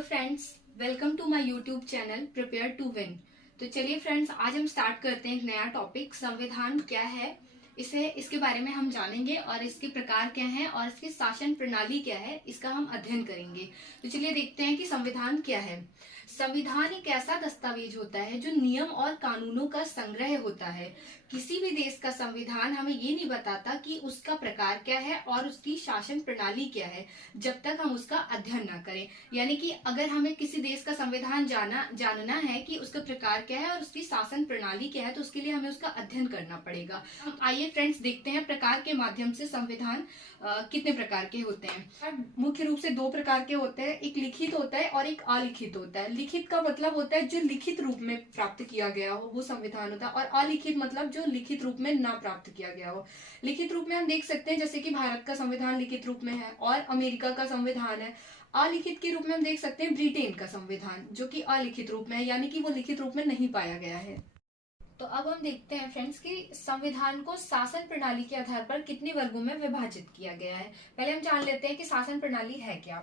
Hello friends, welcome to my YouTube channel prepare to win. तो चलिए friends, आज हम स्टार्ट करते हैं एक नया टॉपिक। संविधान क्या है, इसके बारे में हम जानेंगे और इसके प्रकार क्या हैं और इसकी शासन प्रणाली क्या है, इसका हम अध्ययन करेंगे। तो चलिए देखते हैं कि संविधान क्या है। संविधान एक ऐसा दस्तावेज होता है जो नियम और कानूनों का संग्रह होता है। किसी भी देश का संविधान हमें ये नहीं बताता कि उसका प्रकार क्या है और उसकी शासन प्रणाली क्या है, जब तक हम उसका अध्ययन ना करें। यानी कि अगर हमें किसी देश का संविधान जानना है कि उसका प्रकार क्या है और उसकी शासन प्रणाली क्या है, तो उसके लिए हमें उसका अध्ययन करना पड़ेगा। आइए फ्रेंड्स, देखते हैं प्रकार के माध्यम से संविधान कितने प्रकार के होते हैं। मुख्य रूप से दो प्रकार के होते हैं, एक लिखित होता है और एक अलिखित होता है। लिखित का मतलब होता है जो लिखित रूप में प्राप्त किया गया हो, वो संविधान होता है, और अलिखित मतलब जो लिखित रूप में ना प्राप्त किया गया हो। लिखित रूप में हम देख सकते हैं जैसे कि भारत का संविधान लिखित रूप में है और अमेरिका का संविधान है। अलिखित के रूप में हम देख सकते हैं ब्रिटेन का संविधान, जो कि अलिखित रूप में है, यानी कि वो लिखित रूप में नहीं पाया गया है। तो अब हम देखते हैं फ्रेंड्स कि संविधान को शासन प्रणाली के आधार पर कितने वर्गों में विभाजित किया गया है। पहले हम जान लेते हैं कि शासन प्रणाली है क्या।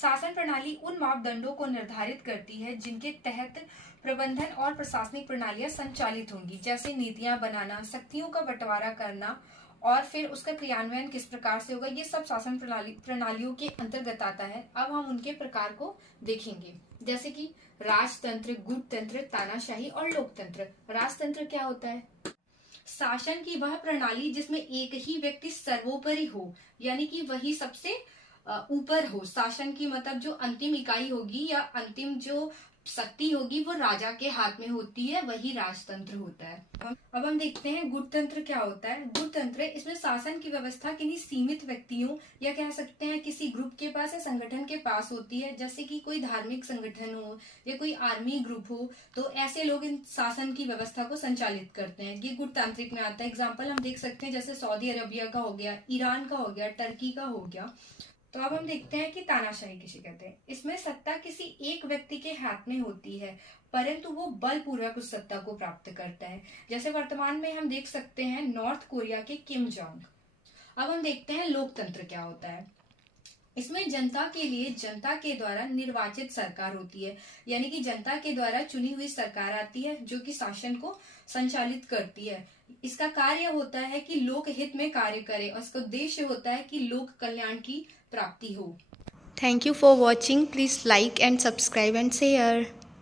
शासन प्रणाली उन मापदंडों को निर्धारित करती है जिनके तहत प्रबंधन और प्रशासनिक प्रणालियां संचालित होंगी, जैसे नीतियां बनाना, शक्तियों का बंटवारा करना और फिर उसका क्रियान्वयन किस प्रकार से होगा। ये सब शासन प्रणालियों के अंतर्गत आता है। अब हम उनके प्रकार को देखेंगे, जैसे कि राजतंत्र, गुटतंत्र, तानाशाही और लोकतंत्र। राजतंत्र क्या होता है? शासन की वह प्रणाली जिसमें एक ही व्यक्ति सर्वोपरि हो, यानी कि वही सबसे ऊपर हो। शासन की मतलब जो अंतिम इकाई होगी या अंतिम जो शक्ति होगी वो राजा के हाथ में होती है, वही राजतंत्र होता है। अब हम देखते हैं गुटतंत्र क्या होता है। गुटतंत्र, इसमें शासन की व्यवस्था किन्हीं सीमित व्यक्तियों या कह सकते हैं किसी ग्रुप के पास या संगठन के पास होती है, जैसे कि कोई धार्मिक संगठन हो या कोई आर्मी ग्रुप हो, तो ऐसे लोग इन शासन की व्यवस्था को संचालित करते हैं। ये गुटतांत्रिक में आता है। एग्जाम्पल हम देख सकते हैं जैसे सऊदी अरबिया का हो गया, ईरान का हो गया, टर्की का हो गया। तो अब हम देखते हैं कि तानाशाही किसे कहते हैं। इसमें सत्ता किसी एक व्यक्ति के हाथ में होती है, परंतु वो बलपूर्वक उस सत्ता को प्राप्त करता है। जैसे वर्तमान में हम देख सकते हैं नॉर्थ कोरिया के किम जोंग। अब हम देखते हैं लोकतंत्र क्या होता है। इसमें जनता के लिए जनता के द्वारा निर्वाचित सरकार होती है, यानी कि जनता के द्वारा चुनी हुई सरकार आती है जो कि शासन को संचालित करती है। इसका कार्य होता है कि लोक हित में कार्य करे और इसका उद्देश्य होता है कि लोक कल्याण की प्राप्ति हो। Thank you for watching. Please like and subscribe and share.